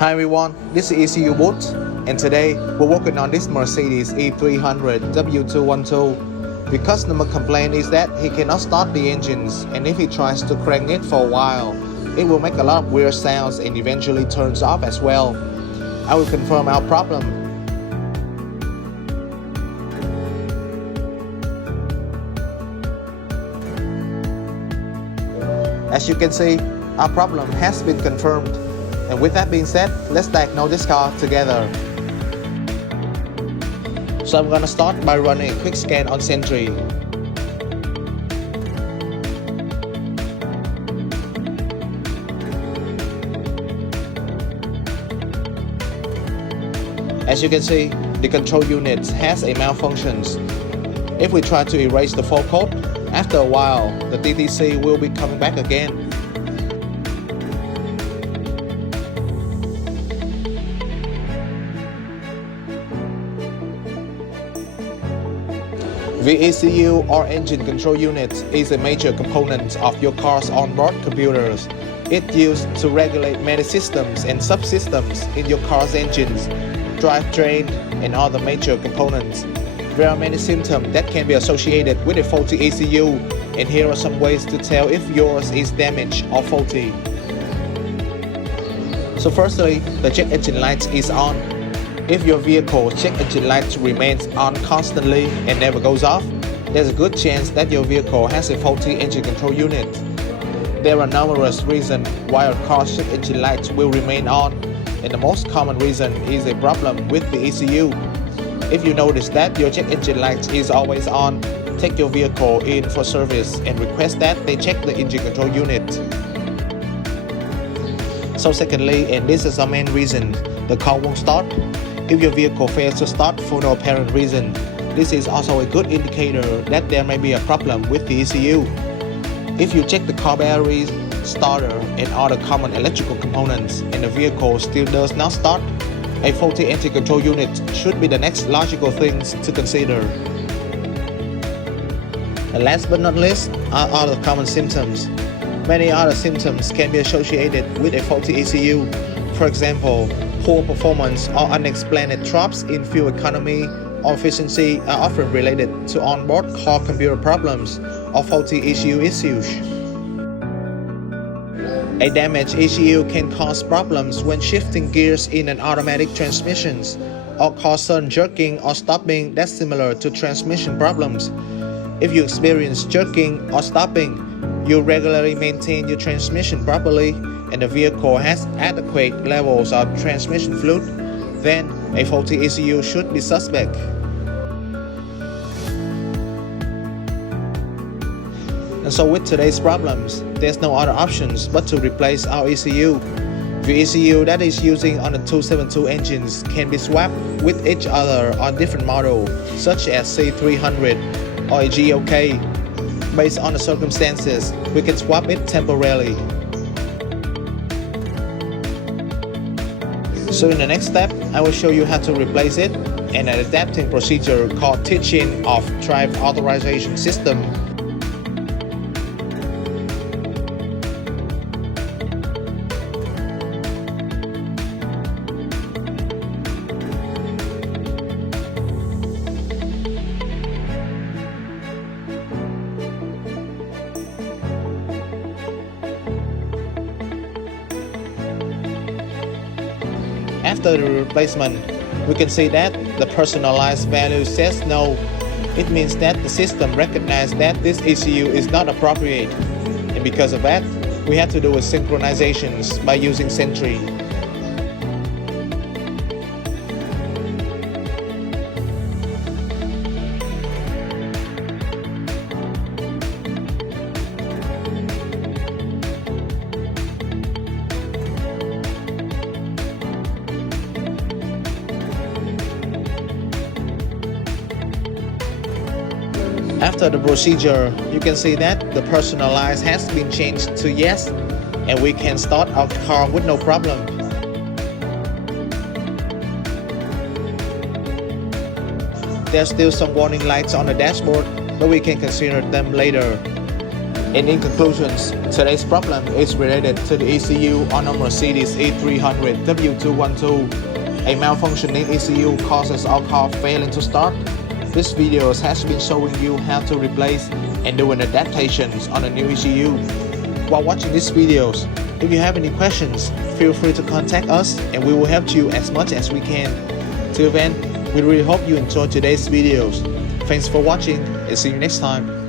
Hi everyone, this is Ecuboot, and today we're working on this Mercedes E300 W212. The customer complaint is that he cannot start the engines, and if he tries to crank it for a while, it will make a lot of weird sounds and eventually turns off as well. I will confirm our problem. As you can see, our problem has been confirmed. And with that being said, let's diagnose this car together. So I'm gonna start by running a quick scan on Sentry. As you can see, the control unit has a malfunction. If we try to erase the fault code, after a while, the TTC will be coming back again. The ECU or engine control unit is a major component of your car's onboard computers. It's used to regulate many systems and subsystems in your car's engines, drivetrain, and other major components. There are many symptoms that can be associated with a faulty ECU, and here are some ways to tell if yours is damaged or faulty. So firstly, the check engine light is on. If your vehicle check engine light remains on constantly and never goes off, there's a good chance that your vehicle has a faulty engine control unit. There are numerous reasons why a car's check engine light will remain on, and the most common reason is a problem with the ECU. If you notice that your check engine light is always on, take your vehicle in for service and request that they check the engine control unit. So secondly, and this is the main reason, the car won't start. If your vehicle fails to start for no apparent reason, this is also a good indicator that there may be a problem with the ECU. If you check the car batteries, starter, and other common electrical components and the vehicle still does not start, a faulty engine control unit should be the next logical things to consider. And last but not least are other common symptoms. Many other symptoms can be associated with a faulty ECU. For example, poor performance or unexplained drops in fuel economy or efficiency are often related to onboard car computer problems or faulty ECU issues. A damaged ECU can cause problems when shifting gears in an automatic transmission or cause sudden jerking or stopping that's similar to transmission problems. If you experience jerking or stopping, you regularly maintain your transmission properly, and the vehicle has adequate levels of transmission fluid, then a faulty ECU should be suspect. And so with today's problems, there's no other options but to replace our ECU. The ECU that is using on the 272 engines can be swapped with each other on different models, such as C300 or a GOK. Based on the circumstances, we can swap it temporarily. So in the next step, I will show you how to replace it and an adapting procedure called teaching of Drive Authorization System. After the replacement, we can see that the personalized value says no. It means that the system recognizes that this ECU is not appropriate, and because of that, we have to do a synchronizations by using Sentry. After the procedure, you can see that the personalized has been changed to yes, and we can start our car with no problem. There's still some warning lights on the dashboard, but we can consider them later. And in conclusions, today's problem is related to the ECU on a Mercedes E300 W212. A malfunctioning ECU causes our car failing to start. This video has been showing you how to replace and do an adaptation on a new ECU. While watching these videos, if you have any questions, feel free to contact us and we will help you as much as we can. Till then, we really hope you enjoyed today's videos. Thanks for watching and see you next time.